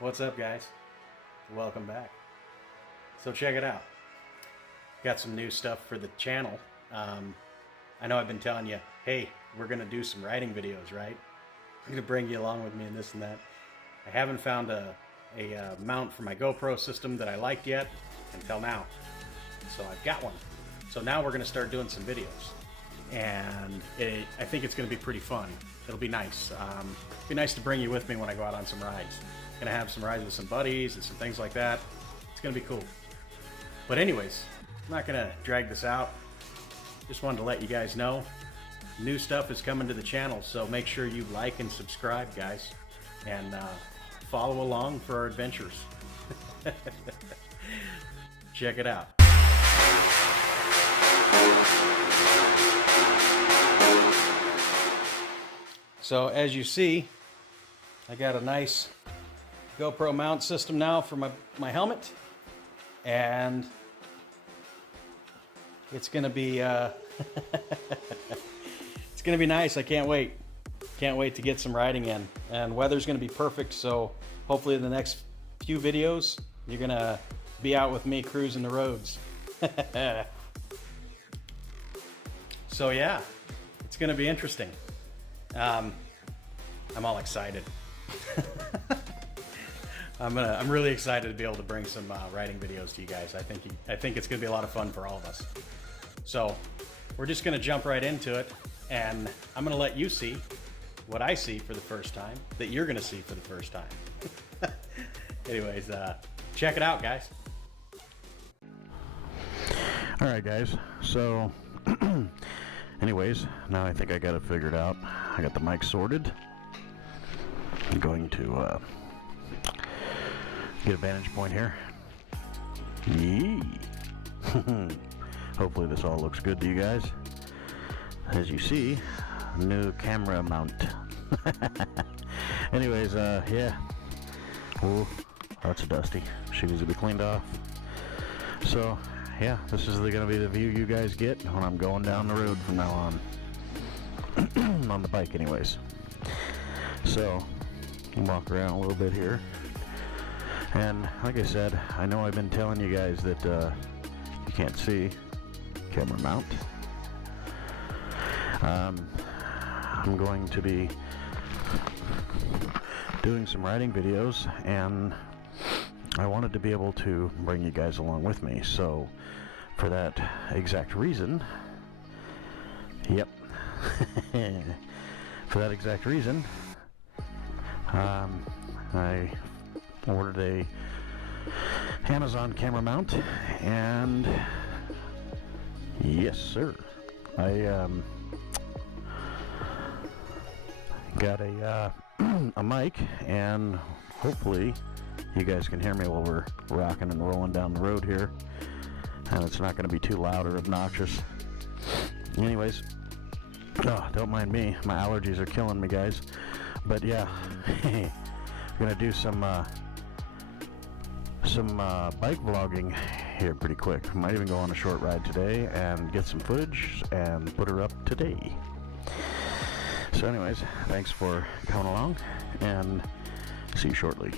What's up, guys? Welcome back. So check it out. Got some new stuff for the channel. I know I've been telling you, hey, we're gonna do some riding videos, right? I'm gonna bring you along with me in this and that. I haven't found a mount for my GoPro system that I liked yet until now. So I've got one. So now we're gonna start doing some videos. And I think it's gonna be pretty fun. It'll be nice. Be nice to bring you with me when I go out on some rides. Gonna have some rides with some buddies and some things like that. It's gonna be cool. But anyways, I'm not gonna drag this out. Just wanted to let you guys know new stuff is coming to the channel, so make sure you like and subscribe, guys, and follow along for our adventures. Check it out. So as you see, I got a nice GoPro mount system now for my helmet, and it's gonna be it's gonna be nice. I can't wait to get some riding in, and weather's gonna be perfect, so hopefully in the next few videos you're gonna be out with me cruising the roads. So yeah, it's gonna be interesting. I'm all excited. I'm really excited to be able to bring some riding videos to you guys. I think it's gonna be a lot of fun for all of us. So we're just gonna jump right into it, and I'm gonna let you see what I see for the first time that you're gonna see for the first time. Anyways, check it out, guys. All right, guys. So, anyways, now I think I got it figured out. I got the mic sorted. I'm going to get a vantage point here. Yee. Hopefully this all looks good to you guys. As you see, new camera mount. Anyways, yeah. Oh, that's dusty. Shoes will be cleaned off. So, yeah, this is going to be the view you guys get when I'm going down the road from now on. On the bike, anyways. So, walk around a little bit here. And like I said, I know I've been telling you guys that you can't see camera mount. I'm going to be doing some riding videos, and I wanted to be able to bring you guys along with me. So for that exact reason, yep, for that exact reason, I ordered a Amazon camera mount, and yes sir, I got a mic, and hopefully you guys can hear me while we're rocking and rolling down the road here, and it's not going to be too loud or obnoxious. Anyways, don't mind me, my allergies are killing me, guys. But yeah, I'm gonna do some bike vlogging here pretty quick. Might even go on a short ride today and get some footage and put her up today. So anyways, thanks for coming along, and see you shortly.